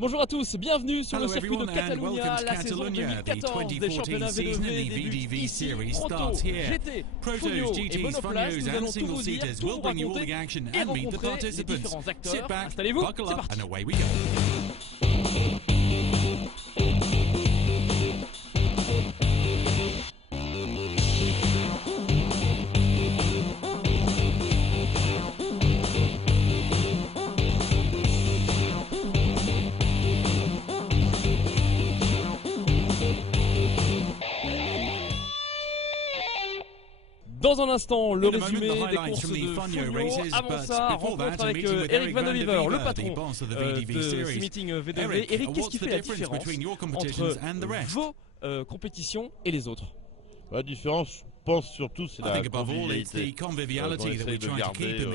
Bonjour à tous, bienvenue sur le circuit de Catalunya, la saison 2014 des championnats VDV débute ici. Proto, GT, Funio et Monoplace, nous allons tout vous dire, tout vous raconter et rencontrer les différents acteurs. Installez-vous, c'est parti. Dans un instant, le résumé des courses de Funio. Avant ça, rencontre avec Eric Van de Wever, le patron de ce meeting VDV. Eric, qu'est-ce qui fait la différence entre vos compétitions et les autres? La différence, je pense surtout, c'est la convivialité qu'on essaie de garder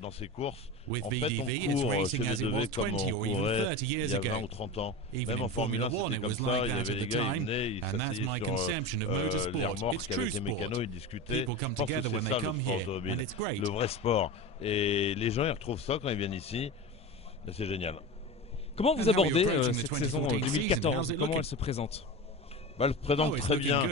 dans ces courses. En fait, on court chez VDV comme on courait il y a 20 ou 30 ans. Même en Formule 1, c'était comme ça. Il y avait des gars, ils venaient, ils s'asseyaient sur les remorques avec les mécanos, ils discutaient. Je pense que c'est ça le sport automobile, le vrai sport. Et les gens, ils retrouvent ça quand ils viennent ici. C'est génial. Comment vous abordez cette saison 2014? Comment elle se présente? Elle se présente très bien.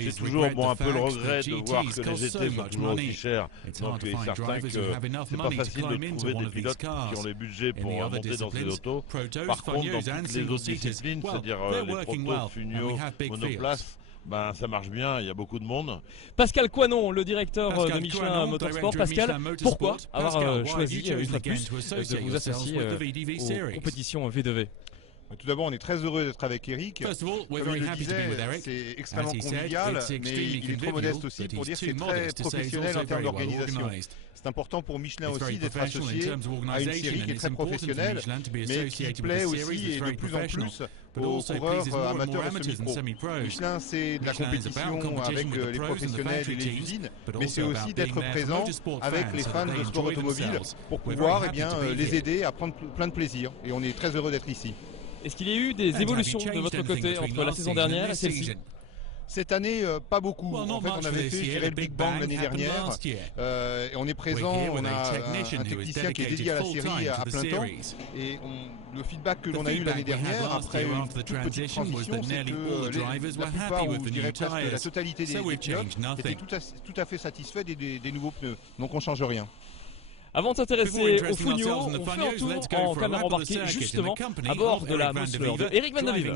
J'ai toujours un peu le regret de voir que les GT sont toujours aussi chers. Donc il est certain que c'est pas facile de trouver des pilotes qui ont les budgets pour monter dans ces autos. Par contre, dans toutes les autres disciplines, c'est-à-dire les protos, Funio, Monoplace, ça marche bien, il y a beaucoup de monde. Pascal Coinon, le directeur de Michelin Motorsport. Pascal, pourquoi avoir choisi une fois de plus de vous associer aux compétitions V2V? Tout d'abord, on est très heureux d'être avec Eric. Comme il le disait, c'est extrêmement convivial, mais il est trop modeste aussi pour dire que c'est très professionnel en termes d'organisation. C'est important pour Michelin aussi d'être associé à une série qui est très professionnelle, mais qui plaît aussi et de plus en plus aux coureurs amateurs et semi-pro. Michelin, c'est de la compétition avec les professionnels et les usines, mais c'est aussi d'être présent avec les fans de sport automobile pour pouvoir les aider à prendre plein de plaisir. Et on est très heureux d'être ici. Est-ce qu'il y a eu des évolutions de votre côté entre la saison dernière et celle-ci? Cette année, pas beaucoup. En fait, on avait fait le Big Bang l'année dernière. Et on est présent, on a un technicien qui est dédié à la série à plein temps. Et le feedback que l'on a eu l'année dernière, après une toute petite transition, c'est que la plupart, ou je dirais presque la totalité des pilotes, étaient tout à fait satisfaits des nouveaux pneus. Donc on ne change rien. Avant de s'intéresser au Funio, on fait un tour en caméra embarquée justement à bord de la Mosler de Eric Van de Wever.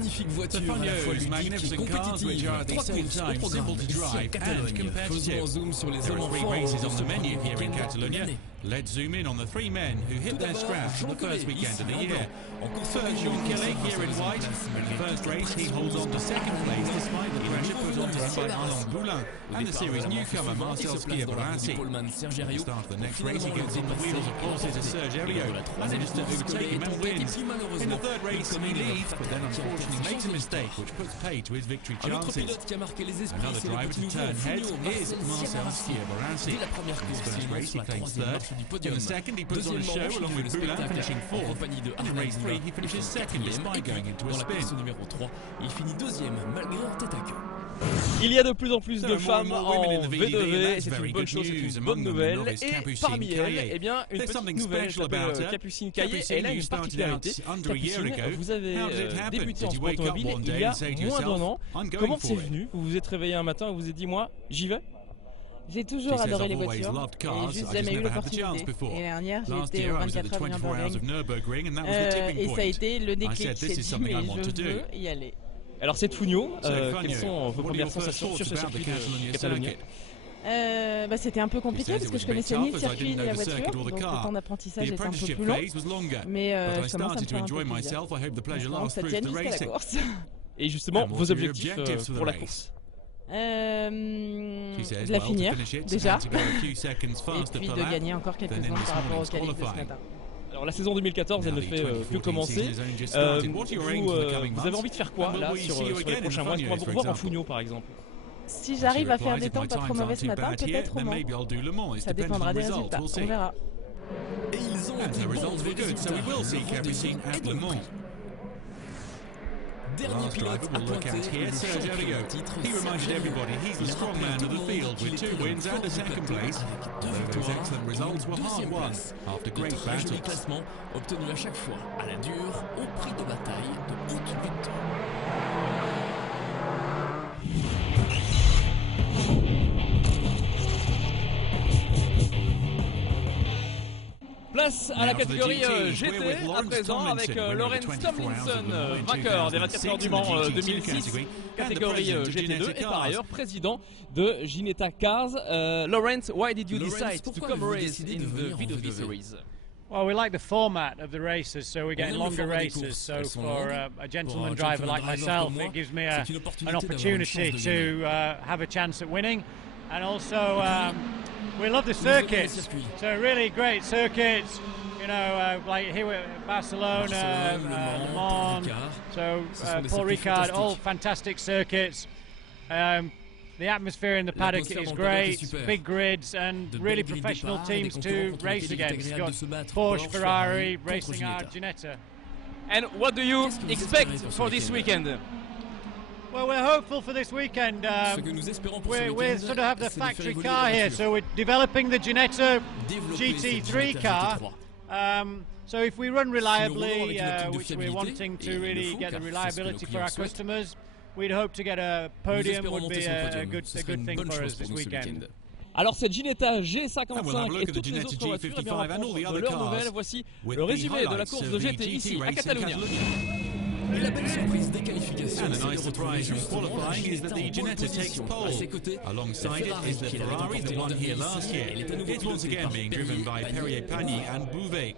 magnifique voiture à la fois ludique et compétitive. 3 courses au programme ici en Catalogne. Faisons un zoom sur les hommes en forme de ce premier week-end de l'année. Let's zoom in on the 3 men who hit their straps on the first weekend of the year. First, Sean Kelly here in white. In the first race, he holds on to second place despite the pressure put on him by Alain Boulin and the series newcomer Marcel Schiavarassi. At the start of the next race, he gets on the wheels of horses to Serge Heriot, manages to overtake him and wins. In the third race, he leads, but then unfortunately makes a mistake, which puts pay to his victory chances. Another driver to turn heads is Marcel Schiavarassi. In his first race, he claims third. In the second, he puts on a show along with Boulin, finishing fourth. In race 3, he finishes second despite going into a spin. Il y a de plus en plus de femmes en V2V, et c'est une bonne chose, c'est une bonne nouvelle. Et parmi elles, eh bien, une petite nouvelle s'appelle Capucine Caillet. Elle a une particularité. Capucine, vous avez débuté en sport automobile il y a moins d'1 an. Comment c'est venu? Vous vous êtes réveillé un matin et vous vous êtes dit, moi, j'y vais? J'ai toujours adoré les voitures et juste jamais eu l'opportunité. Et l'année dernière, j'ai été au 24 heures de Nürburgring et ça a été le déclic. J'ai dit mais je veux y aller. Alors c'est Fugno, quelles sont vos premières sensations sur ce circuit de Catalogne? C'était un peu compliqué parce que je connaissais ni le circuit ni la voiture, donc le temps d'apprentissage était un peu plus long, mais je commence à me faire un peu plaisir. J'espère que ça tienne jusqu'à la course. Et justement, vos objectifs pour la course? De la finir déjà et puis de gagner encore quelques secondes par rapport au qualif de ce matin. Alors la saison 2014 elle ne fait que commencer. Vous avez envie de faire quoi là sur les prochains mois? Est-ce qu'on va vous revoir en Fugno par exemple? Si j'arrive à faire des temps pas trop mauvais ce matin, peut-être au Mans. Ça dépendra des résultats, on verra. Et ils ont été bons résultats. Le rendez-vous dernier pilote à pointer le champion titre. He reminded everybody he's the strong man of the field with 2 wins and a second place. Those excellent results were hard won after great battles. Joli classement obtenu à chaque fois à la dure au prix de bataille de haute lutte. Place à la catégorie GT à présent avec Lawrence Tomlinson, vainqueur des 24 heures du Mans 2006, catégorie GT2 et par ailleurs président de Ginetta Cars. Lawrence, why did you decide to come race in the V2V series? Well, we like the format of the races, so we're getting longer races. So for a gentleman driver like myself, it gives me an opportunity to have a chance at winning. And also, we love the circuits. So really great circuits, you know, like here at Barcelona, Le Mans, so Paul Ricard, all fantastic circuits. The atmosphere in the paddock is great, big grids and really professional teams to race against. You've got Porsche, Ferrari, racing our Ginetta. And what do you expect for this weekend? Well, we're hopeful for this weekend. We sort of have the factory car here, so we're developing the Ginetta GT3 car. So if we run reliably, which we're wanting to really get the reliability for our customers, we'd hope to get a podium would be a good thing for us this weekend. Alors cette Ginetta G55 et toutes les autres voitures, eh bien, on va prendre de leurs nouvelles. Voici le résumé de la course de GT ici à Catalogne. Et la belle surprise des qualifications, and a nice surprise in qualifying is that the Ginetta takes pole. Alongside it is the Ferrari that won here last year. It's once again being driven by Perrier-Pagny and Bouvet.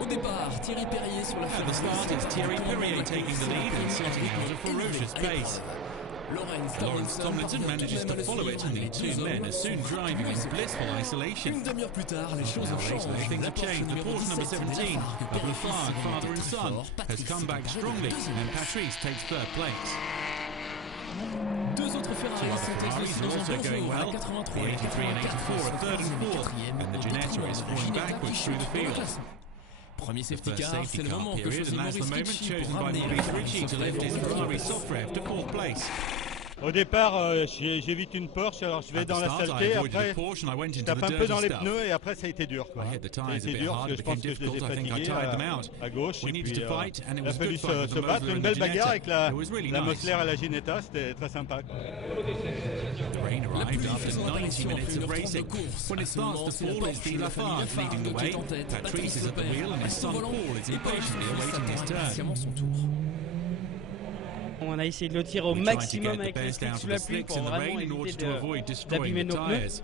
Au départ, Thierry Perrier sur la At the start, it's Thierry Perrier taking the lead and setting out a ferocious pace. Lawrence Tomlinson manages to follow it, and the 2 men are soon driving in blissful isolation. Une demi-heure plus tard, les choses changent. Things have changed. The Porsche number 17 of Laflague, father and son, has come back strongly, and Patrice takes third place. Deux autres Ferrari are also going well. The 83 and 84 are third and fourth, and the Ginetta is falling backwards through the field. Premier safety car, c'est le moment que choisit Maurice Ricci pour ramener to lift his Ferrari soft rev to fourth place. Au départ, j'évite une Porsche, alors je vais dans la saleté, après je tape un peu dans les pneus et après ça a été dur. Ça a été dur parce que je pense que je les ai fatigués à gauche et puis il a fallu se battre. Une belle bagarre avec la Mosler et la Ginetta, c'était très sympa. La arrived after 90 minutes of racing. When it starts to fall, it's the Lafarge leading the way. Patrice is at the wheel and his son Paul is impatiently awaiting his turn. On a essayé de le tirer au maximum avec les slicks sous la pluie pour vraiment éviter d'abîmer nos pneus.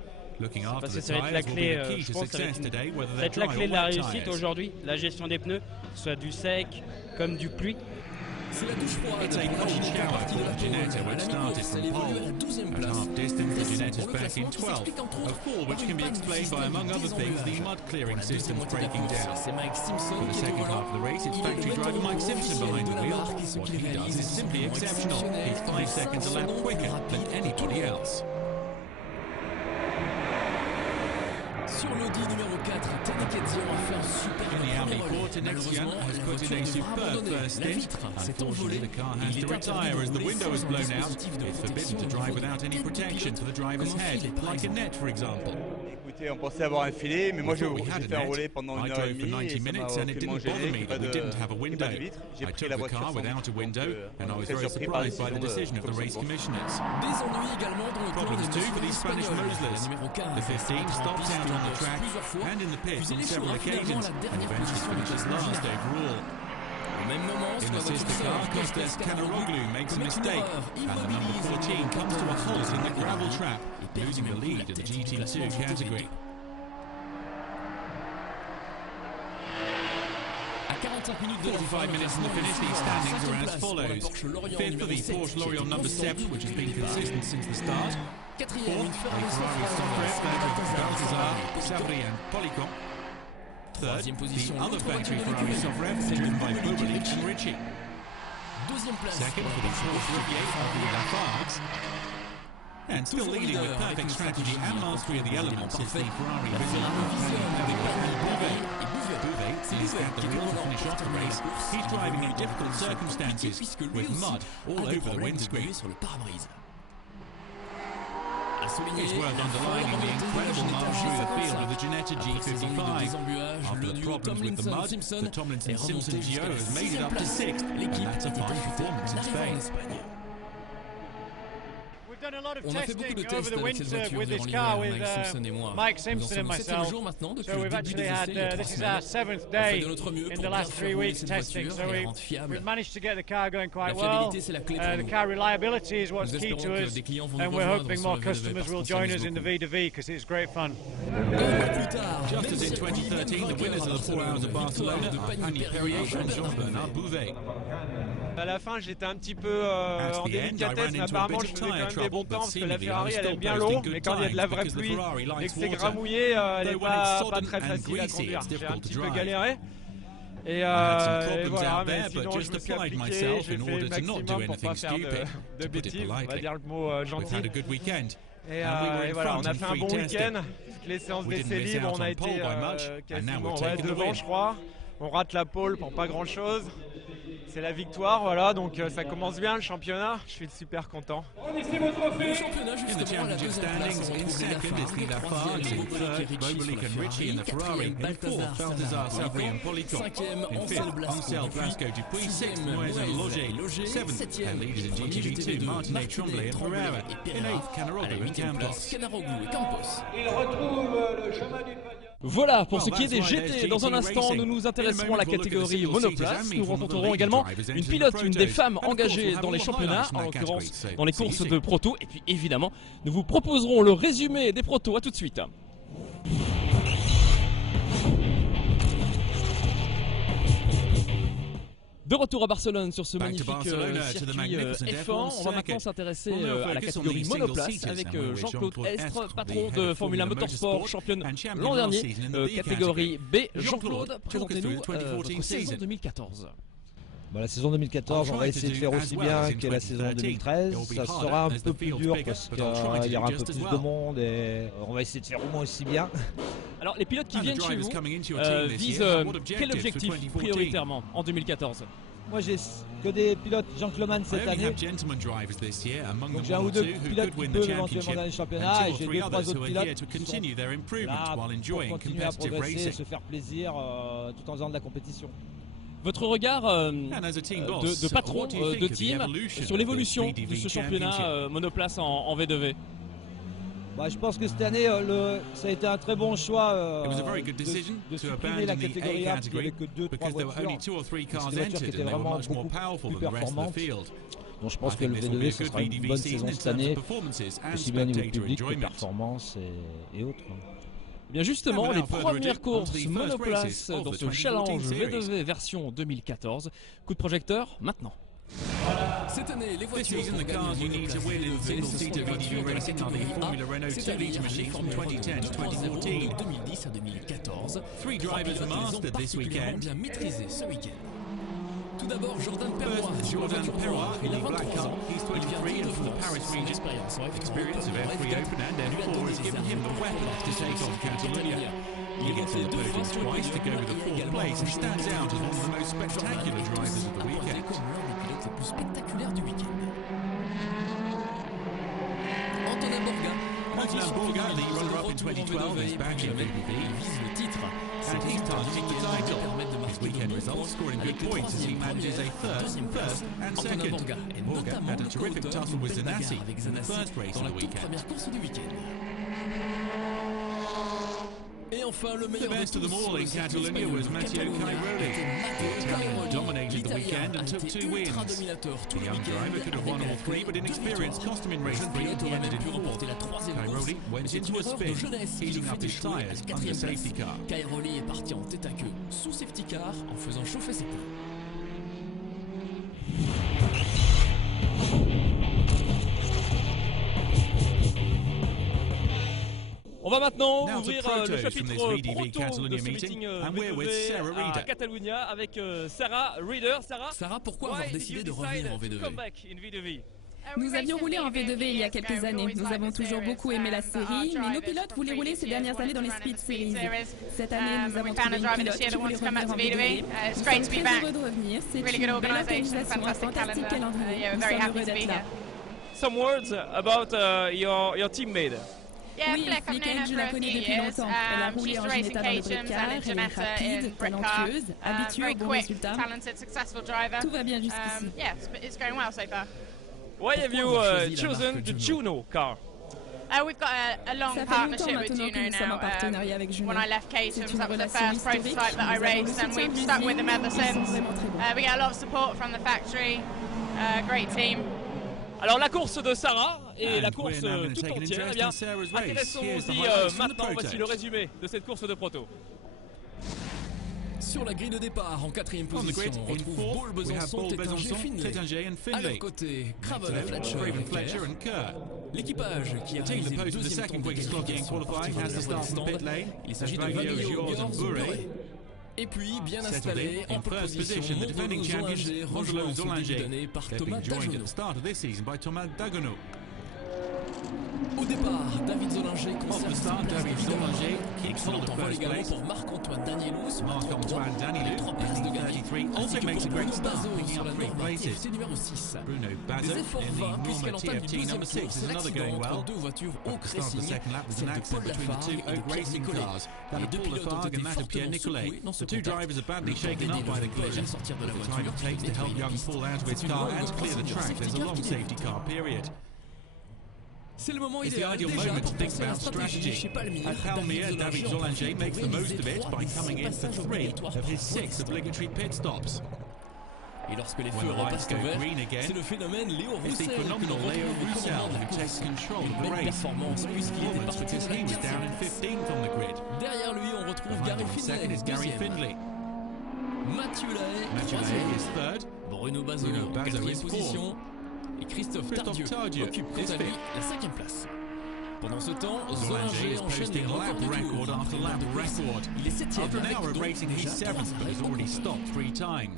Parce que ça va être la clé, je pense, ça va être la clé de la réussite aujourd'hui, la gestion des pneus, que ce soit du sec comme du pluie. C'est la douche froide qui est la partie de la Ginetta, which started from pole. At half distance, the Ginetta is back in 12th. A fall which can be explained by, among other things, the mud clearing systems breaking down. For the second half of the race, it's factory driver Mike Simpson behind the wheel. What he does is simply exceptional. He's 5 seconds a lap quicker than anybody else. Sur l'Audi numéro 4, Tanekedzian a fait un super Nexian has put in a superb first stint. Unfortunately, the car has to retire as the window is blown out. It's forbidden to drive without any protection to the driver's head, like a net, for example. On pensait avoir un filet, mais moi j'ai fait enrouler pendant 1 heure et demie et ça m'a aucunement gêné, pas de vitre. J'ai pris la voiture sans vitre, donc très surpris par la décision de commissioners. Des ennuis également dans le tour des Espagnols. Numéro 15, the 15 stops out on the track and in the pits on several occasions and eventually finishes last overall. Au même moment, in the sister car, Costas Kanaroglu makes a mistake and the number 14 comes to a halt in the gravel trap, losing the lead in the GT2 category. À 45 minutes de 45 minutes in the finish, these standings are as follows. Fifth for the Porsche Lorient number 7, which has been consistent since the start. Fourth, Ferrari Sofref, Balthazar, Sabri and Policon. Third, the other factory Ferrari Sofref, driven by Bobolic and Ricci. Second for the Porsche Rivier of the Lafarge. And still leading with perfect strategy and mastery of the elements is the Ferrari Bouvet. Bouvet is at the wheel to finish off the race. He's driving in difficult circumstances with mud all over the windscreen. It's worth underlining the incredible march through the field of the Ginetta G55. After the problems with the mud, the Tomlinson-Simpson Gio has made it up to 6th, and that's a fine performance in Spain. On a fait beaucoup de tests avec cette voiture durant l'hiver, Mike Simpson et moi. Mike Simpson and myself. So we've actually had this is our 7th day in the last 3 weeks testing. So we've managed to get the car going quite well. The car reliability is what's key to us, and we're hoping more customers will join us in the V2V because it's great fun. Just as in 2013, the winners of the 4 Hours of Barcelona, Annie Perrier and Jean-Bernard Bouvet. À la fin, j'étais un petit peu en délicatesse, mais apparemment, je faisais quand même des bons temps parce que la Ferrari, elle aime bien l'eau, mais quand il y a de la vraie pluie et que c'est gramouillé, elle n'est pas très facile à conduire. J'ai un petit peu galéré. Et voilà, mais sinon, je me suis appliqué, j'ai fait le maximum pour pas faire de bêtises, on va dire le mot gentil. Et voilà, on a fait un bon week-end. Les séances d'essais libres, on a été quasiment devant, je crois. On rate la pole pour pas grand-chose. C'est la victoire, voilà, donc ça commence bien le championnat, je suis super content. Le championnat justement à la deuxième place, on retrouve la Lafarge, Bobolic et Ricci, 4e Balthazar Sabri, 5e Ansel Blasco Dupuis, 6e Loger, 7e GT2 Martin Tremblay et Ferrara, et 8e Kanaroglu et Campos. Il retrouve le chemin du podium. Voilà, pour ce qui est des GT, dans un instant, nous nous intéresserons à la catégorie monoplace. Nous rencontrerons également une pilote, une des femmes engagées dans les championnats, en l'occurrence dans les courses de proto. Et puis évidemment, nous vous proposerons le résumé des protos. À tout de suite. De retour à Barcelone sur ce magnifique circuit F1, on va maintenant s'intéresser à la catégorie monoplace avec Jean-Claude Estre, patron de Formula Motorsport, championne l'an dernier, catégorie B. Jean-Claude, présentez-nous votre saison 2014. La saison 2014, on va essayer de faire aussi bien que la saison 2013. Ça sera un peu plus dur parce qu'il y aura un peu plus de monde et on va essayer de faire au moins aussi bien. Alors les pilotes qui viennent chez vous visent quel objectif prioritairement en 2014 ? Moi j'ai que des pilotes Jean-Claude Mann cette année. Donc j'ai un ou deux pilotes qui peuvent éventuellement gagner le championnat et j'ai 2-3 autres pilotes qui sont là pour continuer à progresser, se faire plaisir tout en faisant de la compétition. Votre regard de patron de team sur l'évolution de ce championnat monoplace en V2V? Je pense que cette année, ça a été un très bon choix de supprimer la catégorie A, parce qu'il n'y avait que 2-3 voitures, des voitures qui étaient vraiment beaucoup plus performantes. Donc je pense que le V2V, ce sera une bonne saison cette année, aussi bien au niveau public que performance et autres. Bien justement, les premières courses monoplace dans ce challenge V2V version 2014. Coup de projecteur maintenant. Cette année, les voitures pour gagner le single-seater VDV Racing are the Formula Renault Teenage Machines from 2010 to 2014. 2010 à 2014. 3 drivers mastered this weekend. Bien maîtrisé ce week-end. Tout d'abord, Jordan Perrois il a 23 ans. He's 23 and from the Paris region. Experience of F3 Open and F4 has given him the weapons to take on Catalonia. He gets on the podium twice to go with the 4th place and stands out as one of the most spectacular drivers of the weekend. Le plus spectaculaire du week-end. Antonin Borga, the runner-up in 2012, is back in VDV. Vise le titre. And he's targeting the title. His weekend results scoring good points as he manages a first and second. Borga had a terrific tussle with Zanassi in the first race of the weekend. Et enfin, le meilleur the best of them all in Catalonia was Matteo Cairoli. Italian dominated the weekend and took 2 wins. The young driver could have won all 3, but inexperience cost him in race 3 and he ended in 4th. Cairoli went into a spin, heating up his tyres under safety car. Cairoli est parti en tête à queue sous safety car en faisant chauffer ses pneus. On va maintenant ouvrir le chapitre proto de ce meeting V2V à Catalunya avec Sarah Reader. Sarah, pourquoi avoir décidé de revenir en V2V? Nous avions roulé en V2V il y a quelques années. Nous avons toujours beaucoup aimé la série, mais nos pilotes voulaient rouler ces dernières années dans les Speed Series. Cette année, nous avons trouvé une pilote qui voulait revenir en V2V. Nous sommes très heureux de revenir. C'est une belle organisation, un fantastique calendrier. Nous sommes heureux d'être là. Some words about your teammate. Oui, Flicken, je la connais depuis longtemps. Elle a roulé en Ginetta dans le Bridcar, elle est rapide, talentueuse, habituée aux bons résultats. Tout va bien jusqu'ici. Why have you chosen the Juno car? We've got a long partnership with Juno now. When I left Caterham, that was the first prototype that I raced, and we've stuck with them ever since. We get a lot of support from the factory. Great team. Alors la course de Sarah et la course tout entière, eh bien, intéressons-y maintenant, voici le résumé de cette course de proto. Sur la grille de départ, en 4e position, on retrouve Paul Besançon, Tétinger et Finlay. À leur côté, Craven, Fletcher et Kerr. L'équipage qui a réalisé le 2e temps de qualification pour il s'agit de Valio, Giors et Buré. Et puis, bien installé, en pole position, Angelo Zolanger, donné par Thomas Dagenot. Au départ, David Zolanger conserve sa place qui est excellente en vol également pour Marc-Antoine Danielou. Marc-Antoine Danielou, 3 places de gagné, ainsi que pour Bruno Bazzo sur la Norma TFC numéro 6. Des efforts vains puisqu'elle entame du 2e tour, c'est l'accident entre 2 voitures au Racing, celle de Paul Lafargue et de Pierre Nicolet. Les 2 pilotes ont été fortement secoués dans ce contact. Le pilote sortir de la voiture, c'est le moment idéal déjà pour penser à la stratégie chez Palmyre. David Zolanger makes the most of it by coming in for 3 of his 6 obligatory pit stops. Et lorsque les feux repassent au vert, c'est le phénomène Léo Roussel que l'on retrouve au commandement de la course. Une belle performance puisqu'il était parti de la 15e. Derrière lui, on retrouve Gary Finlay, 2e. Mathieu Lahaye, 3e. Bruno Bazzo, 4e position. Et Christophe Tardieu occupe quant à lui la 5e place. Pendant ce temps, Zolanger enchaîne les records de tour. Il est 7e avec déjà 3 arrêts.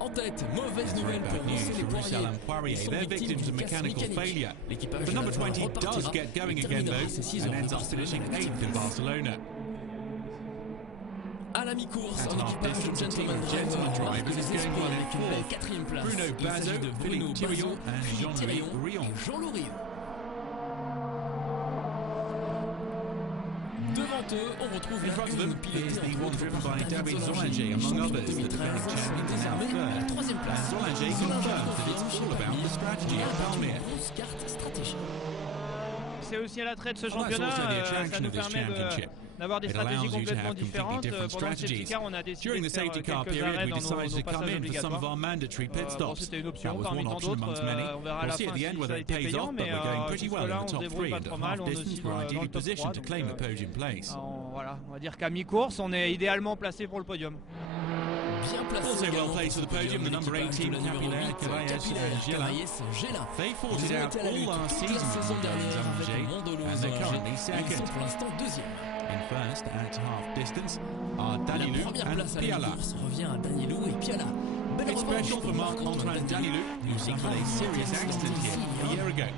En tête, mauvaise nouvelle pour Roussel et Poirier. Ils sont victimes d'une casse mécanique. L'équipage de la repartira et terminera ses 6 ans de Barcelone. À la mi-course, un équipage de Gentleman Driver marque les espoirs avec une belle 4e place. Il s'agit de Bruno Bazzo, Philippe Thirion et Jean Lorion. Devant eux, on retrouve la une pilotée entre autres par David Zolanger, champion 2013, désormais à la 3e place. Zolanger confirme carte stratégie. c'est aussi à l'attrait de ce championnat. Ça nous permet d'avoir des stratégies complètement différentes. Pendant le safety car, on a décidé de faire quelques arrêts dans nos passages obligatoires. C'était une option parmi tant d'autres. On verra à la fin si ça a été payant, mais jusque-là, on se débrouille pas trop mal. On est aussi dans le top 3. Voilà, on va dire qu'à mi-course, on est idéalement placé pour le podium. Bien placé. Also well placed for the podium, the number 18 Capillaire Gélin. They fought it out all last season and they're currently second. Pour l'instant deuxième. In first at half distance are Danilou and Piala. Revient à Danilou et Piala. It's special for Marc-Antoine Danilou, who suffered a serious accident here a year ago.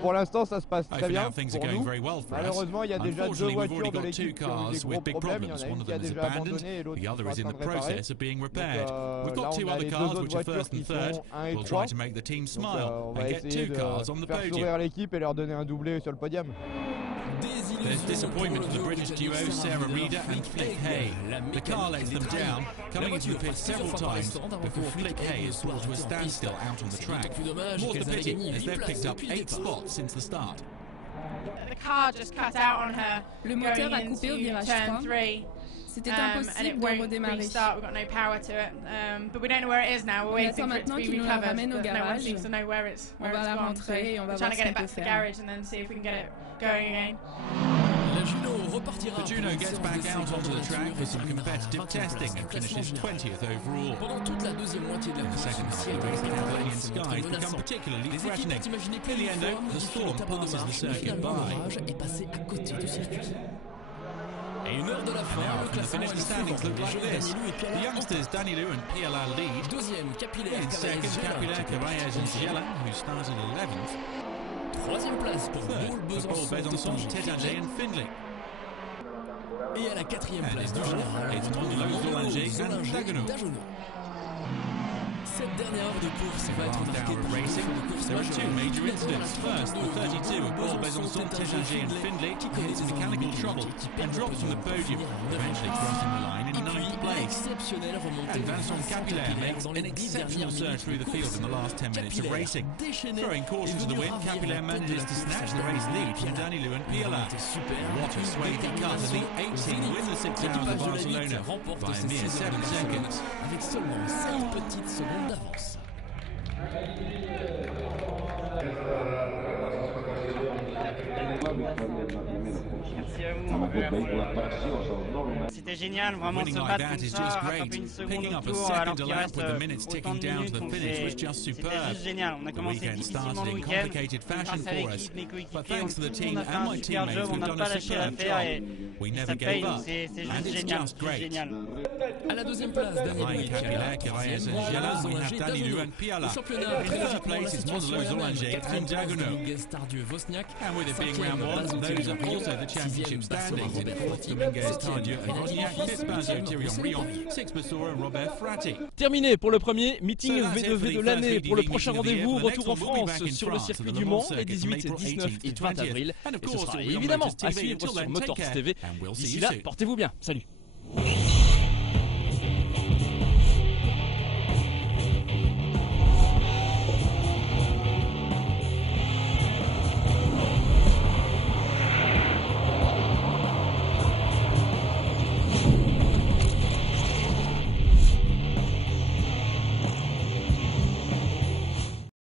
Pour l'instant, ça se passe très bien pour nous. Malheureusement, il y a déjà 2 voitures de l'équipe qui ont eu des gros problèmes. Il y en a une qui a déjà abandonné et l'autre qui est en train de réparer. Donc là, on a les 2 autres voitures qui sont 1 et 3. Donc on va essayer de faire sourire l'équipe et leur donner un doublé sur le podium. There's disappointment for the British duo Sarah Reeder and Flick Hay. The car lets them down, coming into the pit several times before Flick Hay is brought to a standstill out on the track. More to the pity as they've picked up 8 spots since the start. The car just cut out on her. Le moteur a coupé au virage 3. C'était impossible de redémarrer. On attend maintenant qu'ils nous la ramènent au garage. On va la rentrer et on va voir ce qu'on peut faire. La Juno repartira. The Juno gets back out onto the track for some competitive testing and finishes 20th overall. Pendant toute la deuxième moitié de la course, Catalonian skies become particularly threatening. In the end, the storm passes the circuit by. Est passé à côté du circuit. Et une heure de la fin, le classement the standings look like this. The youngsters Danilou and Piala lead. Deuxième, Capillaire, in second, Capillaire, Cavaillez and Gélin, who started 11th. Troisième place pour Paul Besançon, Tétagé and Findlay. Et à la quatrième place du général, it's Zolanger and Dagenot. Cette dernière heure de course va être marquée par There are 2 major incidents. First, the 32 of Paul Besançon, Tétagé and Findlay hits mechanical trouble and drops from the podium, eventually crossing the line in 9th place. And Vincent Capillaire makes an exceptional surge through the field in the last 10 minutes of racing. Throwing caution to the wind, Capillaire manages to snatch the race lead from Danilou and Piala. What a sway he cut as the 18 win the 6 Hours of Barcelona by a mere 7 seconds. Avec seulement 7 petites secondes d'avance. C'était génial, vraiment se battre comme ça, rattraper une seconde au tour alors qu'il reste autant de minutes, donc c'était juste génial. On a commencé difficilement le week-end, grâce à l'équipe, les coéquipiers, on a fait un super job, on n'a pas lâché l'affaire et ça paye, donc c'est juste génial. À la deuxième place, Daniel Capillaire, Cavaillez and Gélin, we have Danilou and Piala. Championnat, in third place is Modelo Zolanger and Dagenot. And with it being round 1, those are also the championship standings. In fourth, Dominguez, Tardieu and Rosniak, fifth, Bazo, Thirion, Rion, sixth, Bassora, Robert Fratti. Terminé pour le premier meeting V2V de l'année. Pour le prochain rendez-vous, retour en France sur le circuit du Mans les 18, 19 et 20 avril. Et ce sera évidemment à suivre sur Motors TV. D'ici là, portez-vous bien. Salut.